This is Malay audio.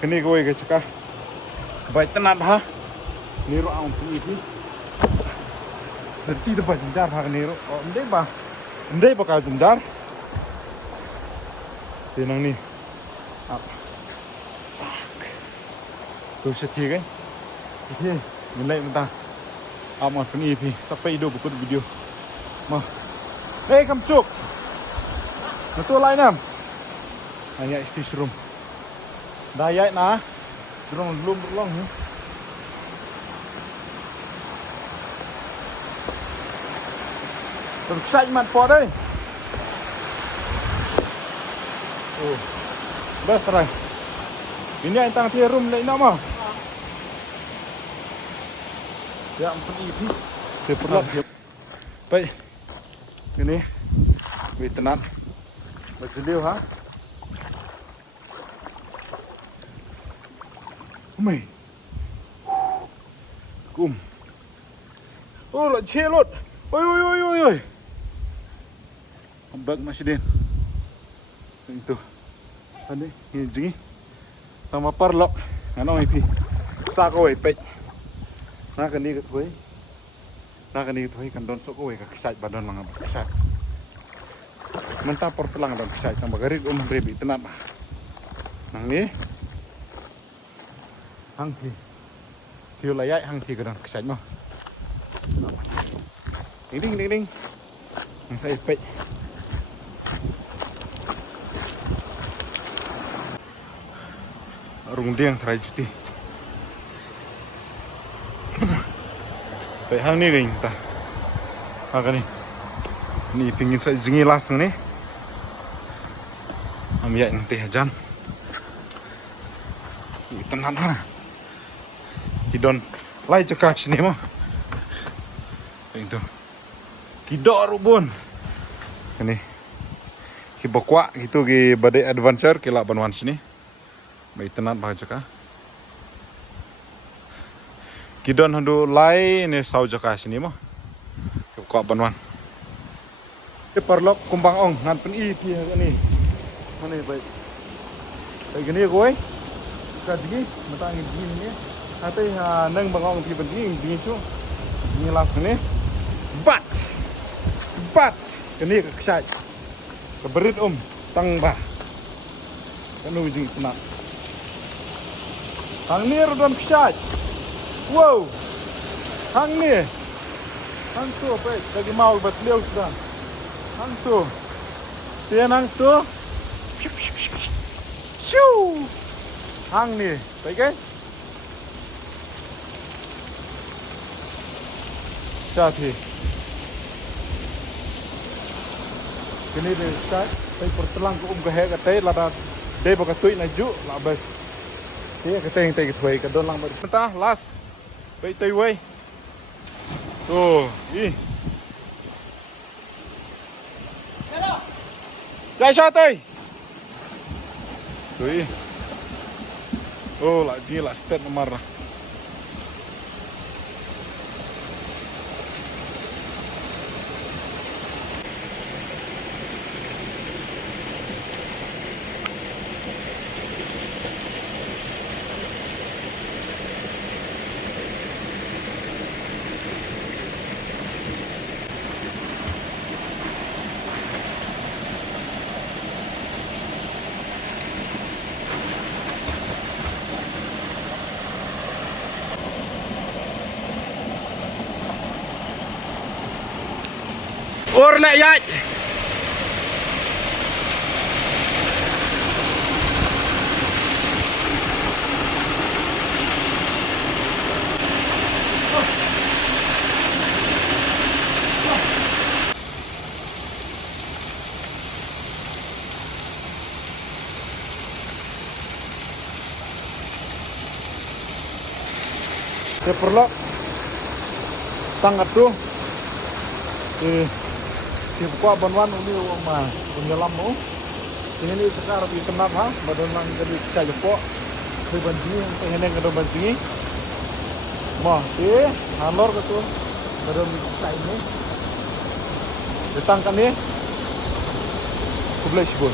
Kini gue ke cekah baik tenat ha niru ang pun nanti depan jenjar ha niru oh ndai bakal jenjar tenang ni up sak tu setia kan ini nilai mentah amat pun ini sampai hidup buku video mah kamsuk betul lain nam hanya istisrum dayai na belum berlong ni tersai mat po đây oh best rồi ini anh tăng thiê room lại nama ya pergi ni seperlap baik ini tenat bersedia ha mày cùng ô lại chê luôn ôi bật masih din itu tadi ini sama parlok ano ipi sako ipet na kani ketoi kan don soko ka kisat badon lang kisat mentah portelang don kisat tambah garit rebi tenat nang ni hang thì thiếu lấy ai hang thì cái đó sạch mà đinh saya pek rung diang terai cuti pek hang ni geng ta hang ni pingin saya zingi langsung ni ambil nanti hujan tenang ha Kidon lai cekak sini mah. Itu. Kidor ubun. Ini. Kibokwa gitu ki badai adventure kila banwan sini. Baik tenat bah cekak. Kidon handu lai ini sau cekak sini mah. Kibokwa banwan. Ini perlok kumbang ong ngan pen i pi ni. Mana baik. Baik gini gue. Kadigi matang gini ni. Ate nang bangong pi penting dingin cu ni langsung ni bat kini kesat keberit tang bah kanu jing kena hang ni rodon kesat wow hang ni hang tu apa lagi mau bat leu sudah hang tu tian hang tu shoo hang ni baik kan Jadi, kini deh saya pertelang ke kehek kata lada deh pakai tuit naju lah bes, dia kata yang tadi tuai kedon lang ber. Mentah las, baik tuai, tuh, ih, jai sate, tuh, oh lah jila step nomor. Or lek yat. Saya perlu tanggat tu. Buka banwan uni oma penyelam mu ini sekarang di tenat ha badan lang jadi saya jepok di banjir pengen yang ada banjir mah halor gitu badan saya ini ditangkan ni kublai sibun